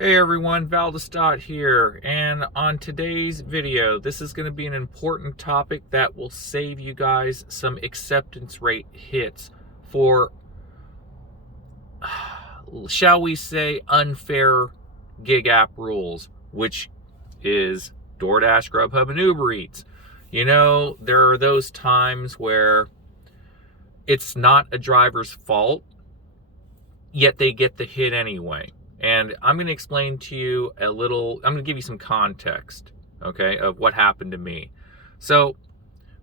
Hey everyone, Valdestot here, and on today's video, this is going to be an important topic that will save you guys some acceptance rate hits for, shall we say, unfair gig app rules, which is Doordash, Grubhub, and Ubereats. You know, there are those times where it's not a driver's fault, yet they get the hit anyway. And I'm going to explain to you I'm going to give you some context, okay, of what happened to me. So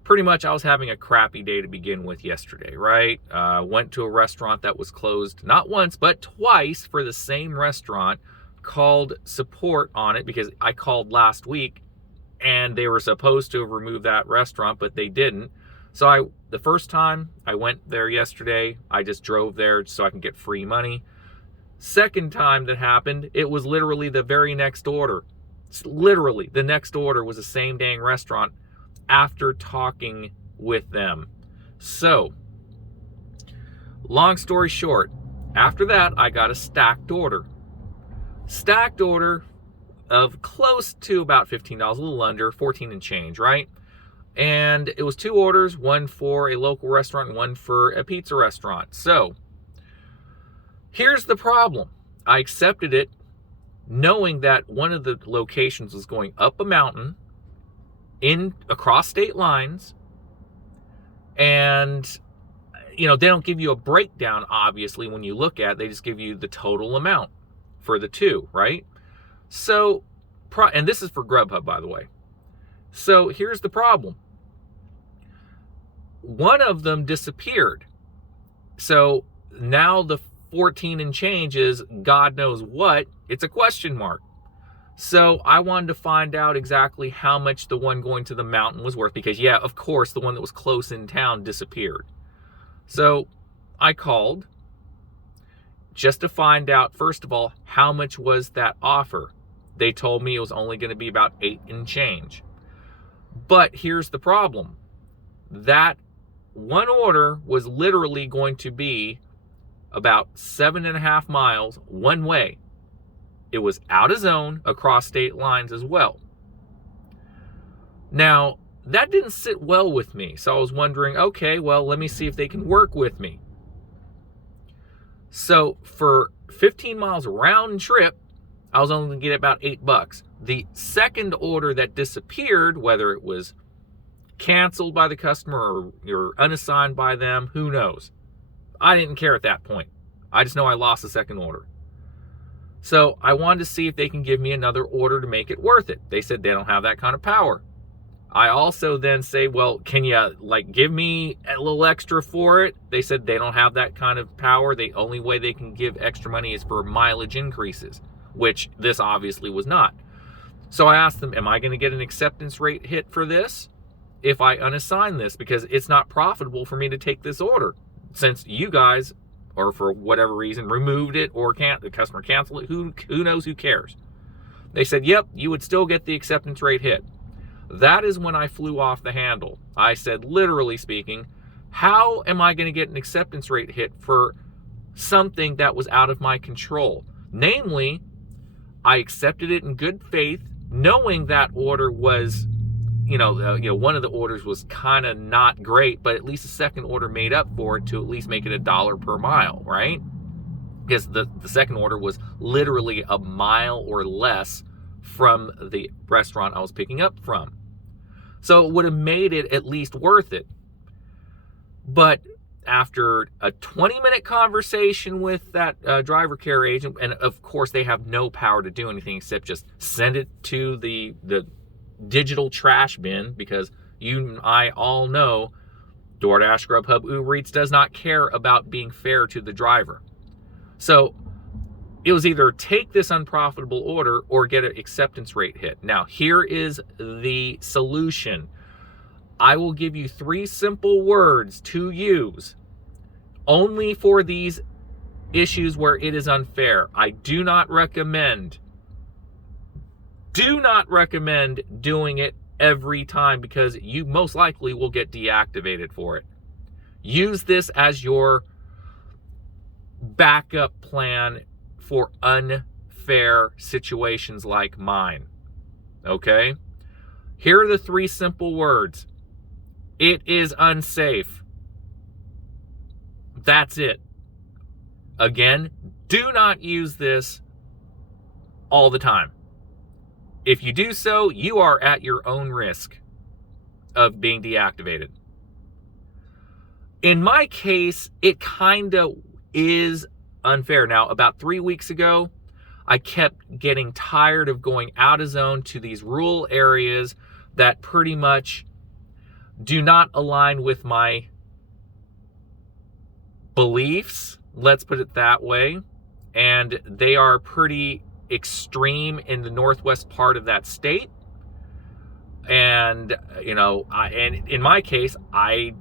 pretty much I was having a crappy day to begin with yesterday, right? Went to a restaurant that was closed not once, but twice for the same restaurant, called support on it because I called last week and they were supposed to have removed that restaurant, but they didn't. So the first time I went there yesterday, I just drove there so I can get free money. Second time that happened, it was literally the very next order. Literally, the next order was the same dang restaurant after talking with them. So, long story short, after that, I got a stacked order. Stacked order of close to about $15, a little under, 14 and change, right? And it was two orders, one for a local restaurant and one for a pizza restaurant. So, here's the problem. I accepted it knowing that one of the locations was going up a mountain across state lines, and you know, they don't give you a breakdown obviously when you look at it. They just give you the total amount for the two, right? So, and this is for Grubhub, by the way. So here's the problem. One of them disappeared. So now the 14 and change is God knows what. It's a question mark. So I wanted to find out exactly how much the one going to the mountain was worth, because yeah, of course, the one that was close in town disappeared. So I called just to find out, first of all, how much was that offer. They told me it was only going to be about 8 and change. But here's the problem. That one order was literally going to be about 7.5 miles one way. It was out of zone across state lines as well. Now, that didn't sit well with me. So I was wondering, okay, well, let me see if they can work with me. So for 15 miles round trip, I was only going to get about $8. The second order that disappeared, whether it was canceled by the customer or unassigned by them, who knows? I didn't care at that point. I just know I lost the second order. So I wanted to see if they can give me another order to make it worth it. They said they don't have that kind of power. I also then say, well, can you give me a little extra for it? They said they don't have that kind of power. The only way they can give extra money is for mileage increases, which this obviously was not. So I asked them, am I going to get an acceptance rate hit for this if I unassign this? Because it's not profitable for me to take this order, since you guys, or for whatever reason, removed it, or the customer canceled it. Who knows? Who cares? They said, yep, you would still get the acceptance rate hit. That is when I flew off the handle. I said, literally speaking, how am I going to get an acceptance rate hit for something that was out of my control? Namely, I accepted it in good faith, knowing that order was, one of the orders was kind of not great, but at least the second order made up for it to at least make it $1 per mile, right? Because the second order was literally a mile or less from the restaurant I was picking up from. So it would have made it at least worth it. But after a 20-minute conversation with that driver care agent, and of course they have no power to do anything except just send it to the digital trash bin, because you and I all know DoorDash, Grubhub, Ubereats does not care about being fair to the driver. So it was either take this unprofitable order or get an acceptance rate hit. Now, here is the solution. I will give you 3 simple words to use only for these issues where it is unfair. I do not recommend doing it every time, because you most likely will get deactivated for it. Use this as your backup plan for unfair unfair situations like mine. Okay? Here are the 3 simple words. It is unsafe. That's it. Again, do not use this all the time. If you do so, you are at your own risk of being deactivated. In my case, it kind of is unfair. Now, about 3 weeks ago, I kept getting tired of going out of zone to these rural areas that pretty much do not align with my beliefs, let's put it that way. And they are pretty extreme in the northwest part of that state. And, and in my case, I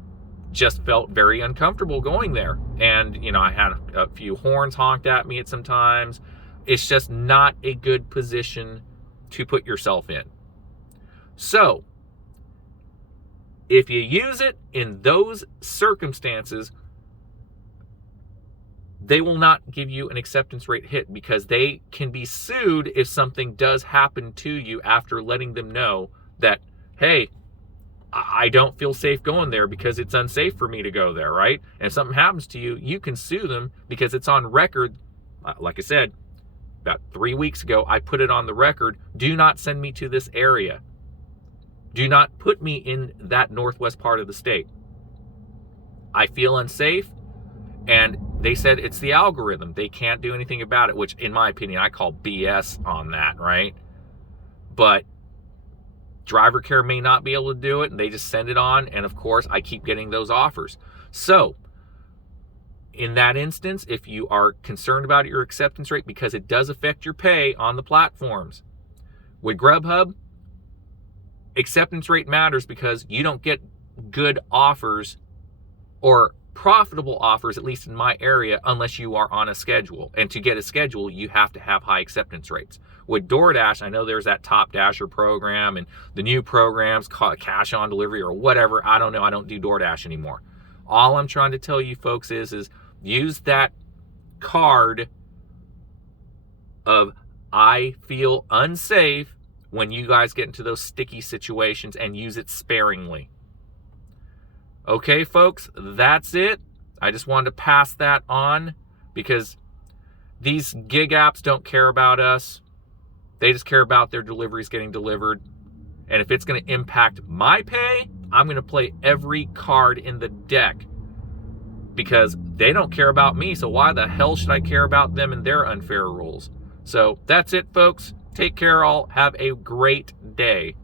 just felt very uncomfortable going there. And, I had a few horns honked at me at some times. It's just not a good position to put yourself in. So, if you use it in those circumstances, they will not give you an acceptance rate hit because they can be sued if something does happen to you after letting them know that, hey, I don't feel safe going there because it's unsafe for me to go there, right? And if something happens to you, you can sue them because it's on record. Like I said, about 3 weeks ago, I put it on the record. Do not send me to this area. Do not put me in that northwest part of the state. I feel unsafe. And they said it's the algorithm. They can't do anything about it, which in my opinion, I call BS on that, right? But driver care may not be able to do it, and they just send it on. And of course, I keep getting those offers. So in that instance, if you are concerned about your acceptance rate, because it does affect your pay on the platforms, with Grubhub, acceptance rate matters because you don't get good offers or profitable offers, at least in my area, unless you are on a schedule. And to get a schedule, you have to have high acceptance rates. With Doordash, I know there's that Top Dasher program and the new programs called cash on delivery or whatever. I don't know. I don't do Doordash anymore. All I'm trying to tell you folks is use that card of I feel unsafe when you guys get into those sticky situations, and use it sparingly. Okay, folks, that's it. I just wanted to pass that on because these gig apps don't care about us. They just care about their deliveries getting delivered. And if it's going to impact my pay, I'm going to play every card in the deck because they don't care about me. So why the hell should I care about them and their unfair rules? So that's it, folks. Take care all. Have a great day.